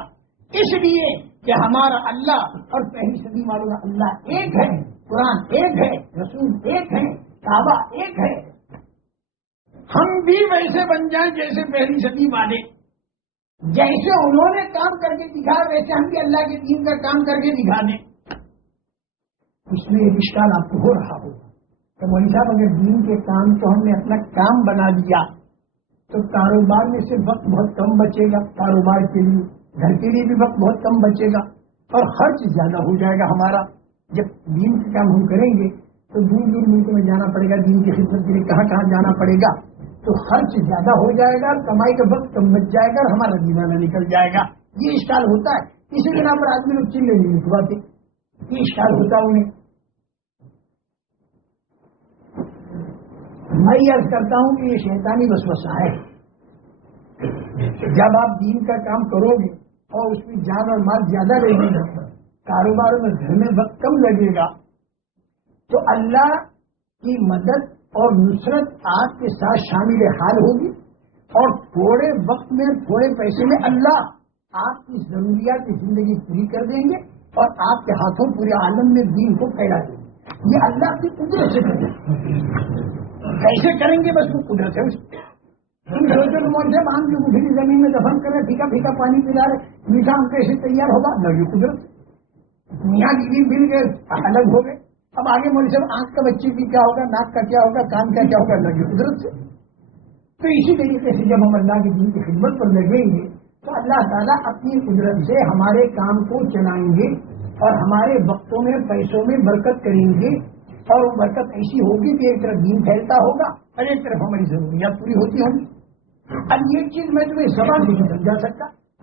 اس لیے کہ ہمارا اللہ اور پہلی صدی والوں کا اللہ ایک ہے, قرآن ایک ہے, رسول ایک ہے, کعبہ ایک ہے. ہم بھی ویسے بن جائیں جیسے پہلی صدی والے, جیسے انہوں نے کام کر کے دکھا ویسے ہم بھی اللہ کے دین کا کام کر کے دکھا دیں. اس میں ایک اشکال آپ کو ہو رہا ہوگا کہ مولوی صاحب اگر دین کے کام کو ہم نے اپنا کام بنا دیا تو کاروبار میں سے وقت بہت کم بچے گا, کاروبار کے لیے, گھر کے لیے بھی وقت بہت کم بچے گا, اور خرچ زیادہ ہو جائے گا ہمارا. جب دین کا کام ہم کریں گے تو دور دور ملکوں میں جانا پڑے گا, دین کی خدمت کے لیے کہاں کہاں جانا پڑے گا, تو خرچ زیادہ ہو جائے گا, کمائی کا وقت کم بچ جائے گا اور ہمارا دیوانہ نکل جائے گا. یہ اشکال ہوتا ہے. اسی بنا پر آدمی لوگ چلے نہیں لکھواتے, یہ اشکال ہوتا انہیں. میں یہ عرض کرتا ہوں کہ یہ شیطانی وسوسہ ہے. جب آپ دین کا کام کرو گے اور اس میں جان اور مال زیادہ لگے گا, کاروبار میں گھر میں وقت کم لگے گا, تو اللہ کی مدد اور نصرت آپ کے ساتھ شامل حال ہوگی, اور تھوڑے وقت میں تھوڑے پیسے میں اللہ آپ کی ضروریات کی زندگی پوری کر دیں گے اور آپ کے ہاتھوں پورے عالم میں دین کو پھیلا دیں گے. یہ اللہ کی قدرت سے کریں گے. کیسے کریں گے بس وہ قدرت ہے. تم سوچو تم سے باندھ کے مٹھی زمین میں دفن کر رہے, پھیکا پھیکا پانی پلا رہے, میٹھا ہم کیسے تیار ہوگا؟ نہ یہ قدرت. میاں بیوی مل گئے, الگ ہو گئے, اب آگے مجھے صاحب آنکھ کا بچے کی کیا ہوگا, ناک کا کیا ہوگا, کان کا کیا ہوگا, نہ یہ قدرت سے. تو اسی طریقے سے جب ہم اللہ کے دین کی خدمت پر لگیں گے تو اللہ تعالیٰ اپنی قدرت سے ہمارے کام کو چلائیں گے اور ہمارے وقتوں میں پیسوں میں برکت کریں گے, اور وہ برکت ایسی ہوگی کہ ایک طرف دین پھیلتا ہوگا اور ایک طرف ہماری ضروریات پوری ہوتی ہوں گی. اب یہ چیز میں تمہیں زبان سے نہیں سمجھا سکتا,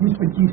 20-25,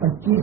25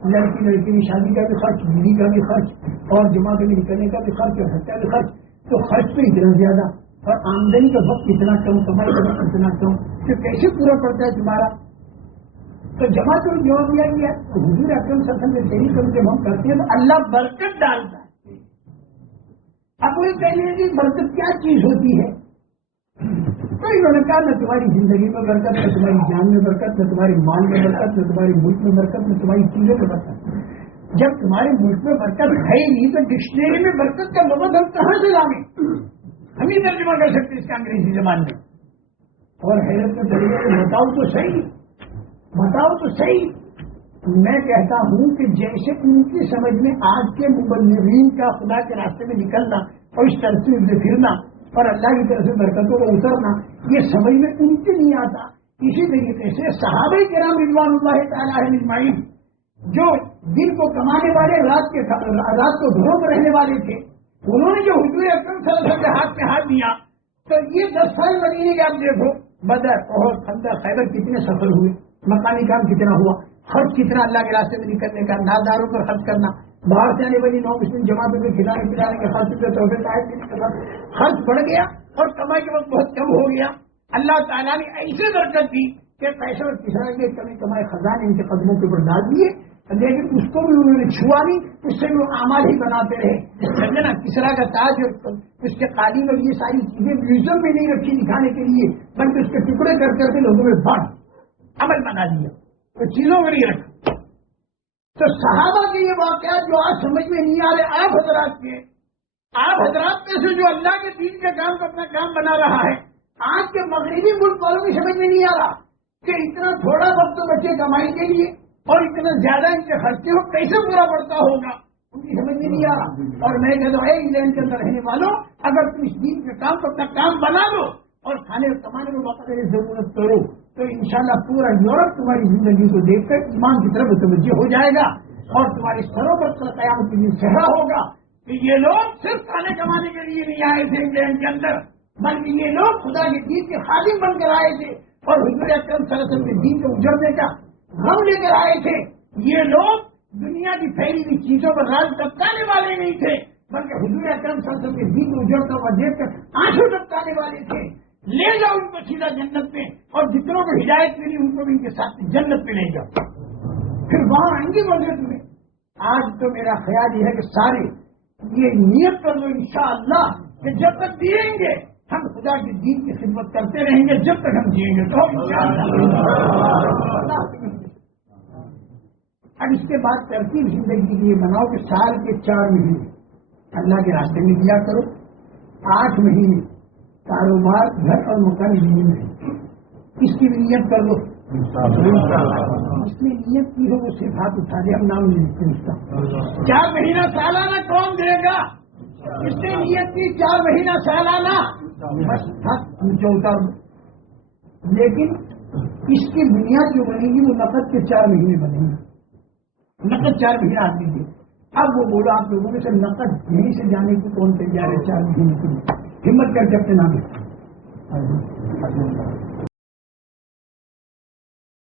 لڑکی کی شادی کا بھی خرچ، بیوی کا بھی خرچ، اور جمعہ کے نکلنے کا بھی خرچ، اور خرچہ کا بھی خرچ. تو خرچ تو اتنا زیادہ اور آمدنی کا وقت اتنا کم، کمائی کا وقت اتنا کم، تو کیسے پورا پڑتا ہے تمہارا؟ تو جمع تو جواب دیا گیا. حضور اکرم صلی اللہ علیہ وسلم کے صحیح کم جب ہم کرتے ہیں تو اللہ برکت ڈالتا ہے. اب وہ کہنے کی برکت کیا چیز ہوتی ہے؟ تو انہوں نے کہا نہ تمہاری زندگی میں برکت، نہ تمہاری جان میں برکت، نہ تمہارے مال میں برکت، نہ تمہارے ملک میں برکت، نہ تمہاری چیزوں میں برکت. جب تمہارے ملک میں برکت ہے ہی نہیں تو ڈکشنری میں برکت کا لفظ ہم کہاں سے لائیں؟ ہم ہی ترجمہ کر سکتے اس کا انگریزی زبان میں. اور حیرت میں چلے گا بتاؤ تو صحیح، بتاؤ تو صحیح. میں کہتا ہوں کہ جیسے ان کی سمجھ میں آج کے مبلغین کا خدا کے راستے میں نکلنا اور اس ترتیب سے پھرنا اور اللہ کی طرف سے برکتوں کو اترنا یہ سمجھ میں ان کے نہیں آتا، اسی طریقے سے صحابہ کرام رضوان اللہ تعالیٰ علیہم اجمعین جو دن کو کمانے والے رات کو گھروں میں رہنے والے تھے، انہوں نے جو حضور اکرم صلی اللہ علیہ وسلم کے ہاتھ میں ہاتھ دیا تو یہ 10 سال مدینے کے آپ دیکھو، بدر، احد، خندق، خیبر کتنے سفر ہوئے، مکانی کام کتنا ہوا، خرچ کتنا اللہ کے راستے میں نکلنے کا، ناداروں پر خرچ کرنا، باہر سے آنے والی 9 مسلم جماعتوں کے کھلانے پلانے کے خرچ پہ توحفے کا خرچ بڑھ گیا اور کمائی کے وقت بہت کم ہو گیا. اللہ تعالیٰ نے ایسے برکت دی کہ پیسے اور کسان کے کمی کمائے خزانے ان کے قدموں کے اوپر ڈال دیے، لیکن اس کو بھی انہوں نے چھوا نہیں، اس سے وہ اعمال ہی بناتے رہے. سمجھے نا، کسرا کا تاج اور اس کے قالین اور یہ ساری چیزیں میوزیم میں نہیں رکھی دکھانے کے لیے، بلکہ اس کے ٹکڑے کر کر کے لوگوں میں بانٹ عمل بنا دیا، تو چیزوں میں نہیں رکھا. تو صحابہ کے یہ واقعات جو آج سمجھ میں نہیں آ رہے آپ حضرات کے، آپ حضرات میں سے جو اللہ کے دین کے کام کو اپنا کام بنا رہا ہے، آج کے مغربی ملک والوں کی سمجھ میں نہیں آ رہا کہ اتنا تھوڑا وقت بچے کمائی کے لیے اور اتنا زیادہ ان کے خرچے ہو کیسے پورا پڑتا ہوگا، ان کی سمجھ میں نہیں آ رہا. اور میں کہتا ہوں انگلینڈ کے اندر رہنے والوں، اگر تم اس دین کے کام کو اپنا کام بنا لو اور کھانے اور کمانے میں باقاعدہ ضرورت کرو تو انشاءاللہ پورا یورپ تمہاری زندگی کو دیکھ کر ایمان کی طرف متوجہ ہو جائے گا اور تمہارے سروں پر قیامت کے دن چہرہ ہوگا کہ یہ لوگ صرف کھانے کمانے کے لیے نہیں آئے تھے انگلینڈ کے اندر، بلکہ یہ لوگ خدا کے دین کے خادم بن کر آئے تھے اور حضور اکرم صلی اللہ علیہ وسلم کے دین کو اجڑنے کا غم لے کر آئے تھے. یہ لوگ دنیا کی پھیلی ہوئی چیزوں پر راز ٹپکانے والے نہیں تھے، بلکہ حضور اکرم صلی اللہ علیہ وسلم کے دین کو اجڑتا ہوا دیکھ کر آنسو ٹپکانے والے تھے. لے جاؤ ان کو سیدھا جنت میں، اور جتنوں کو ہدایت ملی ان کو بھی ان کے ساتھ جنت میں لے جاؤ، پھر وہاں آئیں گے مسجد میں. آج تو میرا خیال یہ ہے کہ سارے یہ نیت کر لو انشاءاللہ کہ جب تک جئیں گے ہم خدا کے دین کی خدمت کرتے رہیں گے، جب تک ہم جئیں گے تو انشاءاللہ. اب اس کے بعد ترتیب زندگی کے لیے بناؤ کہ سال کے 4 مہینے اللہ کے راستے میں دیا کرو، 8 مہینے کاروبار، گھر اور مکان لینے میں اس کی بھی نیت کر لو. اس نے نیت کی ہو وہ صرف ہاتھ اٹھا دے، ہم نام نہیں لکھتے اس کا. 4 مہینہ سالانہ کون دے گا؟ اس نے نیت کی 4 مہینہ سالانہ، بس ہاتھ نیچے اتار دو. لیکن اس کی بنیاد جو بنے گی وہ نقد کے 4 مہینے بنے گی، نقد 4 مہینہ آپ دیجیے. اب وہ بولو آپ لوگوں میں سے نقد یہیں سے جانے کی کون تیار ہے 4 مہینے کے لیے؟ ہمت کر کے اپنے نام